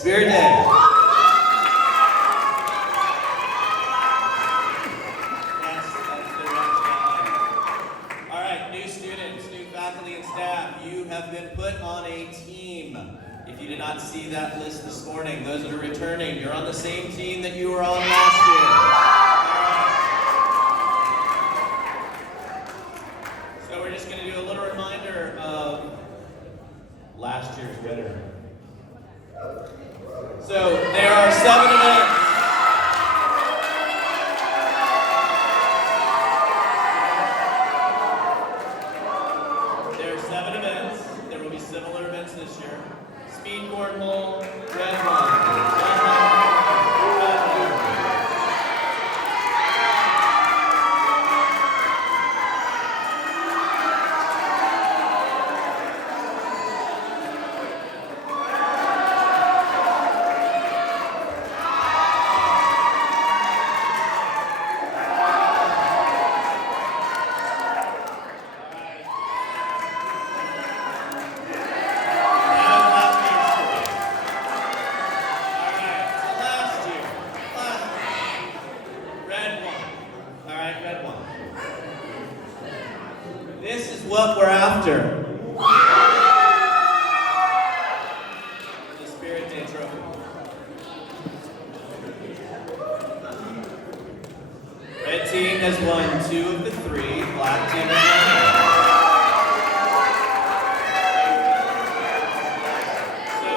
Spirit Day. Yes, that's the rationale. All right, new students, new faculty and staff, you have been put on a team. If you did not see that list this morning, those that are returning, you're on the same team that you were on last year. So we're just going to do a little reminder of last year's winner. So there are 7 events. There are 7 events. There will be similar events this year. Speed cornhole, red one. This is what we're after. The Spirit Day trophy. Red team has won 2 of the 3. Black team has won 2. So,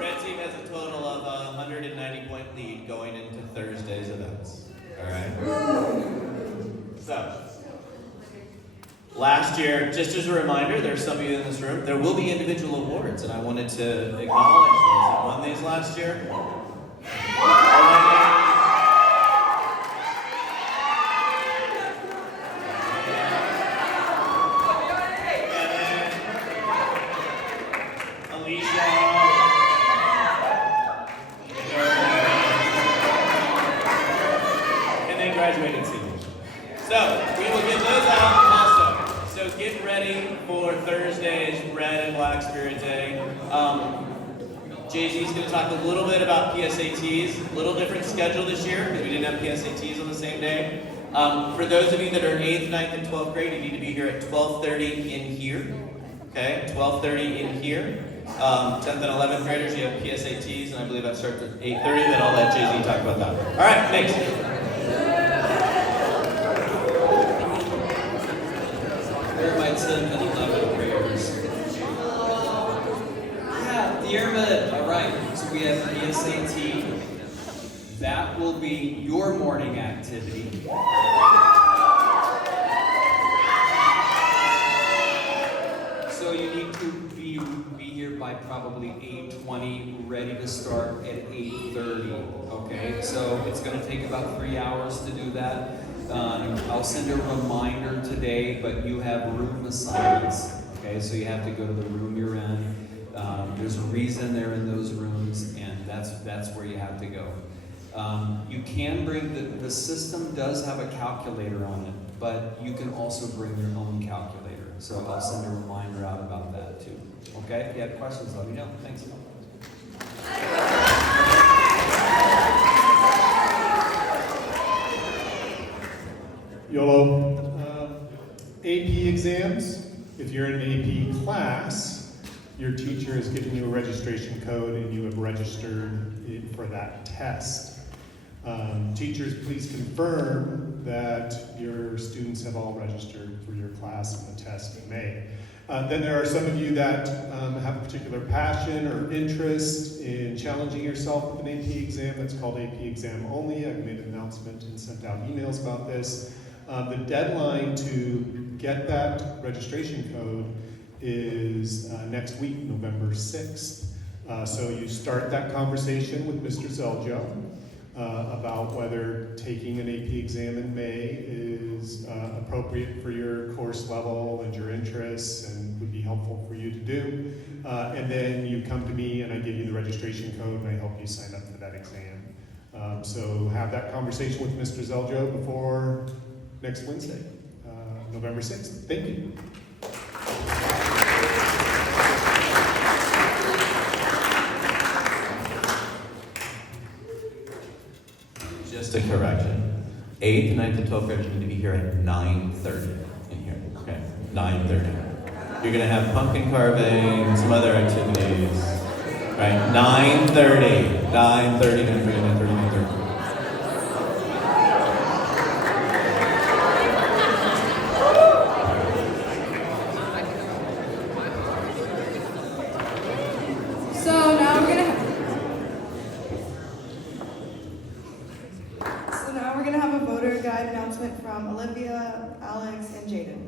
red team has a total of a 190-point lead going into Thursday's events. All right. So, last year, just as a reminder, there's some of you in this room, there will be individual awards, and I wanted to acknowledge those that won these last year. Alicia. And then graduated seniors. So, we will give those out also. So get ready for Thursday's Red and Black Spirit Day. Jay-Z's going to talk a little bit about PSATs. A little different schedule this year because we didn't have PSATs on the same day. For those of you that are 8th, 9th, and 12th grade, you need to be here at 12:30 in here. Okay, 12:30 in here. 10th and 11th graders, you have PSATs, and I believe that starts at 8:30, then I'll let Jay-Z talk about that. All right, next. Where are my 10th and 11th graders? Yeah, Dearmid. All right, so we have PSAT. That will be your morning activity. So you need to be here by probably 8:20, ready to start at 8:30. Okay, so it's going to take about 3 hours to do that. I'll send a reminder today, but you have room assignments, okay? So you have to go to the room you're in. There's a reason they're in those rooms, and that's where you have to go. You can bring, the system does have a calculator on it, but you can also bring your own calculator. So I'll send a reminder out about that too. Okay, if you have questions, let me know. Thanks. YOLO. AP exams. If you're in an AP class, your teacher has given you a registration code and you have registered for that test. Teachers, please confirm that your students have all registered for your class and the test in May. Then there are some of you that have a particular passion or interest in challenging yourself with an AP exam. That's called AP Exam Only. I've made an announcement and sent out emails about this. The deadline to get that registration code is next week, November 6th. So you start that conversation with Mr. Zeljo about whether taking an AP exam in May is appropriate for your course level and your interests and would be helpful for you to do. And then you come to me and I give you the registration code and I help you sign up for that exam. So have that conversation with Mr. Zeljo before next Wednesday, November 6th. Thank you. just a correction. 8th, 9th, and 12th graders need to be here at 9:30 in here. Okay, 9:30. You're gonna have pumpkin carving, some other activities. Right, 9:30, 9:30, 9:30, 9:30, 9:30. So now we're gonna have a voter guide announcement from Olivia, Alex, and Jaden.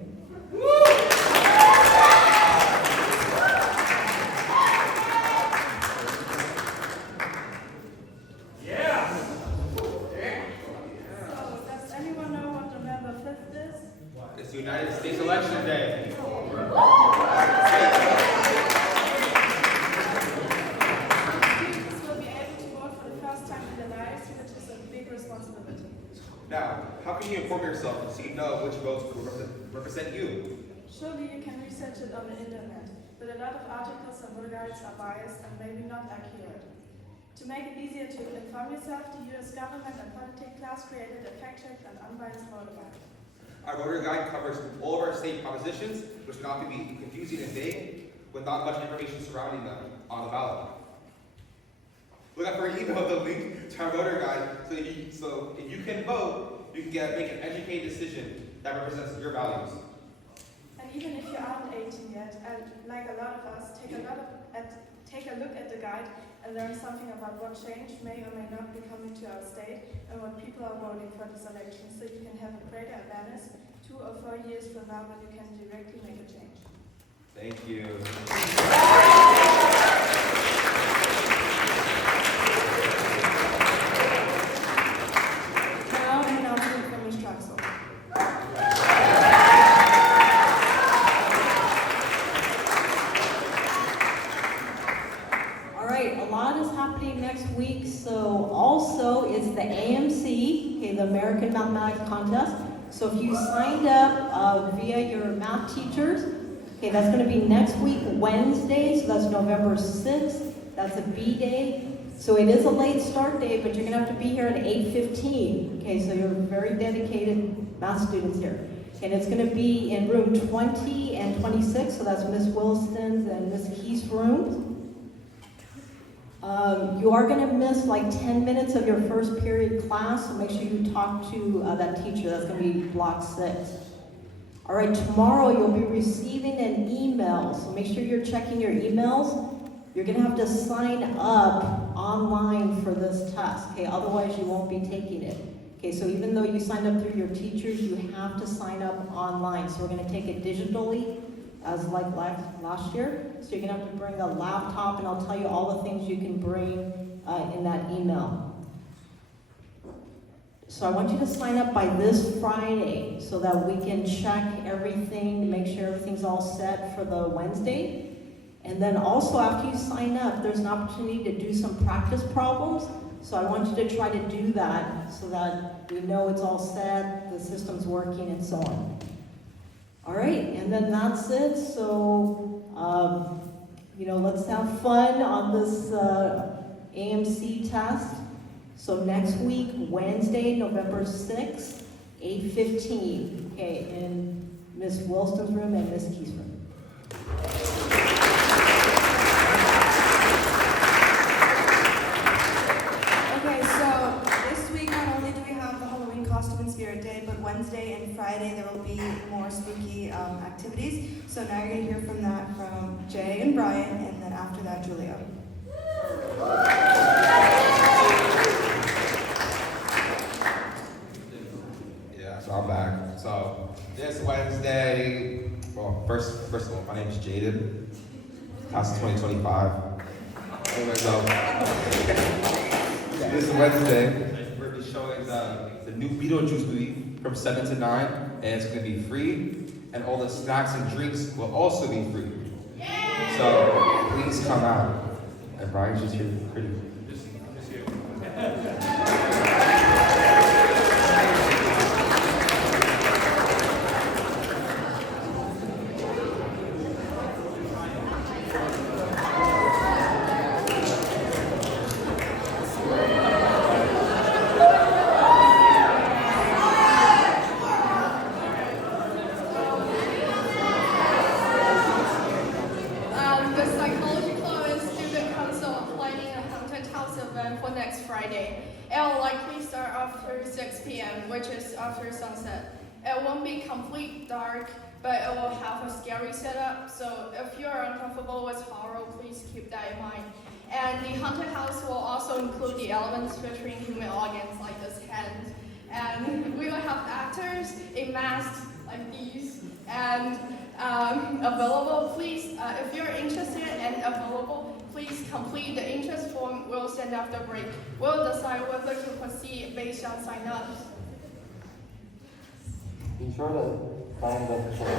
So does anyone know what November 5th is? It's United States Election Day. Students will be able to vote for the first time in their lives, which is a big responsibility. Now, how can you inform yourself so you know which votes will represent you? Surely you can research it on the internet, but a lot of articles and voter guides are biased and maybe not accurate. To make it easier to inform yourself, the US government and politics class created a fact-checked and unbiased voter guide. Our voter guide covers all of our state propositions, which cannot be confusing and vague, with not much information surrounding them on the ballot. Look out for an email the link to our voter guide so if you can vote, you can make an educated decision that represents your values. And even if you aren't 18 yet, and like a lot of us, take a look at the guide and learn something about what change may or may not be coming to our state and what people are voting for this election, so you can have a greater awareness 2 or 4 years from now when you can directly make a change. Thank you. Now, an announcement from Ms. Traxel. All right, a lot is happening next week. So also it's the AMC, okay, the American Mathematics Contest. So if you signed up via your math teachers, okay, that's going to be next week, Wednesday. So that's November 6th. That's a B day. So it is a late start date, but you're going to have to be here at 8:15. Okay, so you're very dedicated math students here. And it's going to be in room 20 and 26. So that's Miss Wilson's and Miss Key's rooms. You are going to miss like 10 minutes of your first period class, so make sure you talk to that teacher. That's going to be block 6. All right, tomorrow you'll be receiving an email, so make sure you're checking your emails. You're going to have to sign up online for this test, okay? Otherwise you won't be taking it. Okay, so even though you signed up through your teachers, you have to sign up online. So we're going to take it digitally, as like last year. So you're gonna have to bring a laptop, and I'll tell you all the things you can bring in that email. So I want you to sign up by this Friday so that we can check everything to make sure everything's all set for the Wednesday. And then also after you sign up, there's an opportunity to do some practice problems. So I want you to try to do that so that we know it's all set, the system's working, and so on. All right, and then that's it. So, let's have fun on this AMC test. So next week, Wednesday, November 6th, 8:15, okay, in Miss Wilson's room and Miss Key's room. Okay, so this week not only do we have the Halloween costume and spirit day, but Wednesday and Friday there will be more spooky activities. So now you're going to hear from Jay and Brian, and then after that, Julia. Yeah, so I'm back. So this Wednesday, well, first of all, my name is Jaden, class of 2025. Anyway, so this Wednesday, we're going to be showing the new Beetlejuice movie from 7 to 9, and it's going to be free, and all the snacks and drinks will also be free. So please come out. And Brian's just here pretty. Friday. It will likely start after 6 p.m., which is after sunset. It won't be complete dark, but it will have a scary setup, so if you are uncomfortable with horror, please keep that in mind. And the haunted house will also include the elements featuring human organs like this hand. And we will have actors in masks like these, and available, please, if you're interested and available, please complete the interest form we'll send after break. We'll decide whether to proceed based on sign-ups. Be sure to sign the form.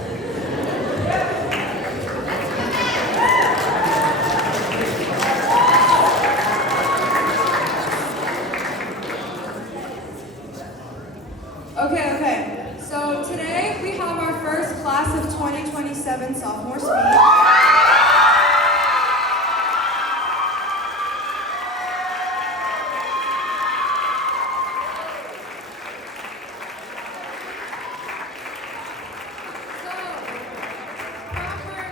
Okay. So today we have our first class of 2027 Sophomore Speech.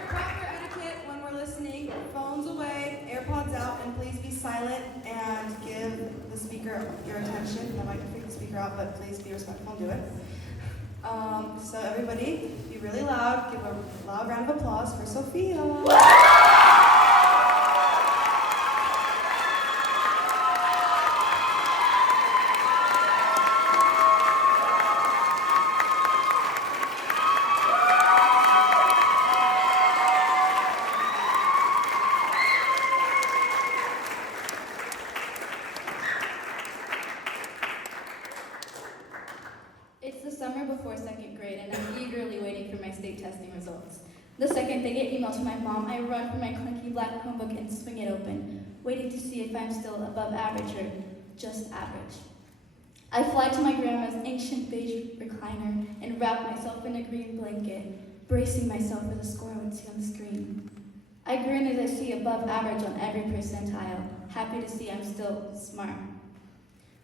Proper etiquette when we're listening, phones away, AirPods out, and please be silent and give the speaker your attention. That might freak the speaker out, but please be respectful and do it. So everybody, be really loud. Give a loud round of applause for Sophia. It's the summer before second grade, and I'm eagerly waiting for my state testing results. The second they get emailed to my mom, I run for my clunky black Chromebook and swing it open, waiting to see if I'm still above average or just average. I fly to my grandma's ancient beige recliner and wrap myself in a green blanket, bracing myself for the score I would see on the screen. I grin as I see above average on every percentile, happy to see I'm still smart.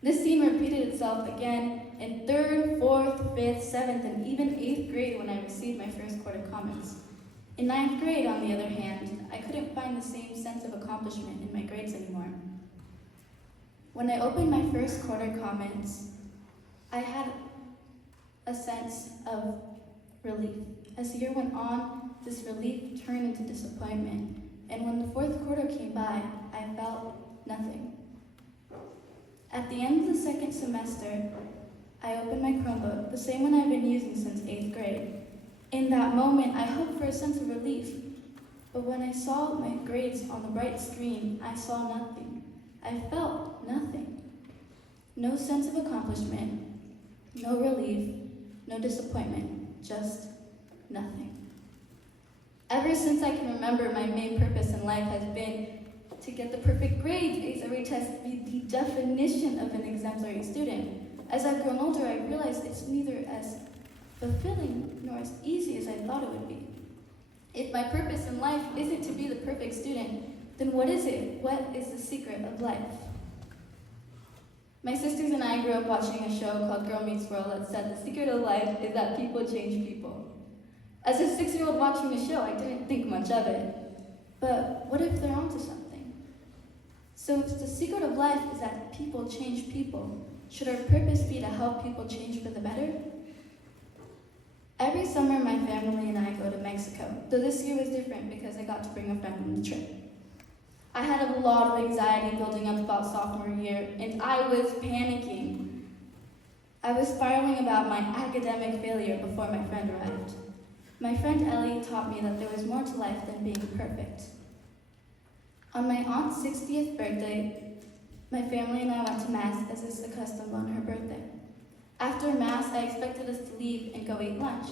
This scene repeated itself again in 3rd, 4th, 5th, 7th, and even 8th grade when I received my first quarter comments. In 9th grade, on the other hand, I couldn't find the same sense of accomplishment in my grades anymore. When I opened my first quarter comments, I had a sense of relief. As the year went on, this relief turned into disappointment, and when the 4th quarter came by, I felt nothing. At the end of the second semester, I opened my Chromebook, the same one I've been using since 8th grade. In that moment, I hoped for a sense of relief, but when I saw my grades on the bright screen, I saw nothing. I felt nothing. No sense of accomplishment, no relief, no disappointment, just nothing. Ever since I can remember, my main purpose in life has been to get the perfect grades. Ace every test be the definition of an exemplary student. As I've grown older, I realized it's neither as fulfilling nor as easy as I thought it would be. If my purpose in life isn't to be the perfect student, then what is it? What is the secret of life? My sisters and I grew up watching a show called Girl Meets World that said the secret of life is that people change people. As a 6-year-old watching the show, I didn't think much of it. But what if they're onto something? So if the secret of life is that people change people, should our purpose be to help people change for the better? Every summer, my family and I go to Mexico, though this year was different because I got to bring a friend on the trip. I had a lot of anxiety building up about sophomore year, and I was panicking. I was spiraling about my academic failure before my friend arrived. My friend Ellie taught me that there was more to life than being perfect. On my aunt's 60th birthday, my family and I went to Mass as is the custom on her birthday. After Mass, I expected us to leave and go eat lunch,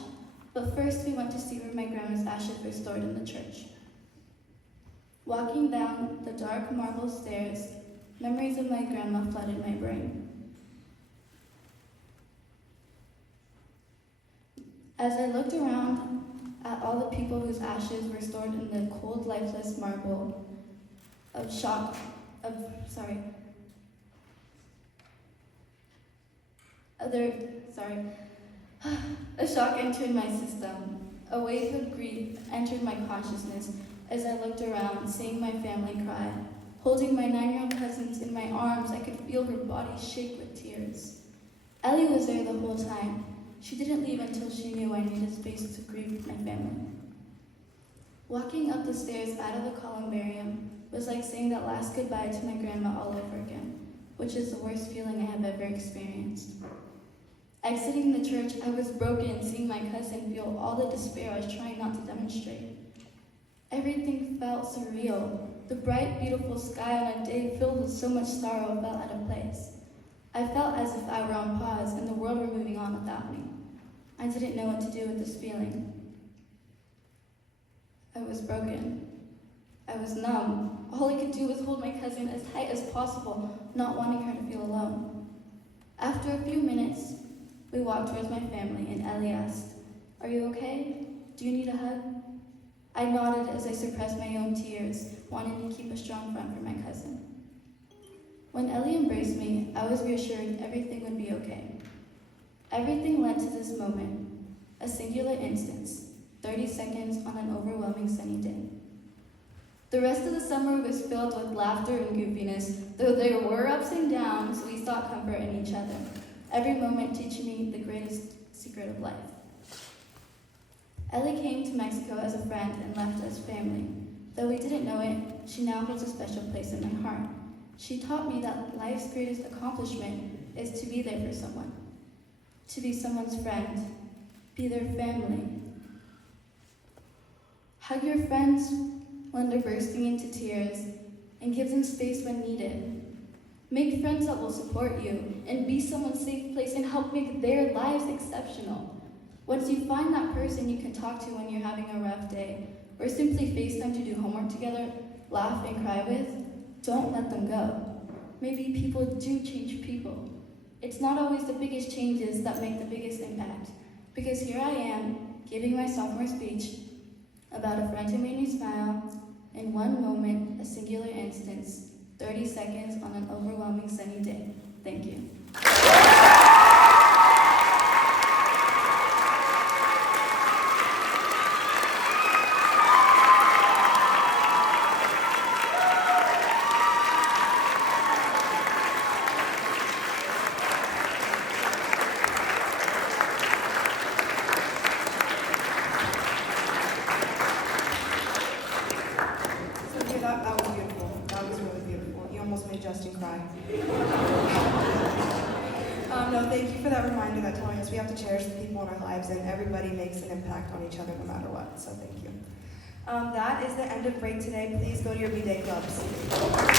but first we went to see where my grandma's ashes were stored in the church. Walking down the dark marble stairs, memories of my grandma flooded my brain. As I looked around at all the people whose ashes were stored in the cold, lifeless marble, a shock entered my system. A wave of grief entered my consciousness as I looked around, seeing my family cry, Holding my 9-year-old cousins in my arms, I could feel her body shake with tears. Ellie was there the whole time. She didn't leave until she knew I needed space to grieve with my family. Walking up the stairs out of the columbarium was like saying that last goodbye to my grandma all over again, which is the worst feeling I have ever experienced. Exiting the church, I was broken seeing my cousin feel all the despair I was trying not to demonstrate. Everything felt surreal. The bright, beautiful sky on a day filled with so much sorrow felt out of place. I felt as if I were on pause and the world were moving on without me. I didn't know what to do with this feeling. I was broken. I was numb. All I could do was hold my cousin as tight as possible, not wanting her to feel alone. After a few minutes, we walked towards my family and Ellie asked, "Are you okay? Do you need a hug?" I nodded as I suppressed my own tears, wanting to keep a strong front for my cousin. When Ellie embraced me, I was reassured everything would be okay. Everything led to this moment, a singular instance, 30 seconds on an overwhelming sunny day. The rest of the summer was filled with laughter and goofiness, though there were ups and downs, we sought comfort in each other, every moment teaching me the greatest secret of life. Ellie came to Mexico as a friend and left as family. Though we didn't know it, she now holds a special place in my heart. She taught me that life's greatest accomplishment is to be there for someone, to be someone's friend, be their family. Hug your friends when they're bursting into tears and give them space when needed. Make friends that will support you and be someone's safe place and help make their lives exceptional. Once you find that person you can talk to when you're having a rough day, or simply FaceTime to do homework together, laugh and cry with, don't let them go. Maybe people do change people. It's not always the biggest changes that make the biggest impact, because here I am, giving my sophomore speech about a friend who made me smile, in one moment, a singular instance, 30 seconds on an overwhelming sunny day. Thank you. Sophia, that was beautiful. That was really beautiful. You almost made Justin cry. No, thank you for that reminder, that telling us we have to cherish the people in our lives and everybody makes an impact on each other no matter what. So thank you. That is the end of break today. Please go to your B-Day clubs.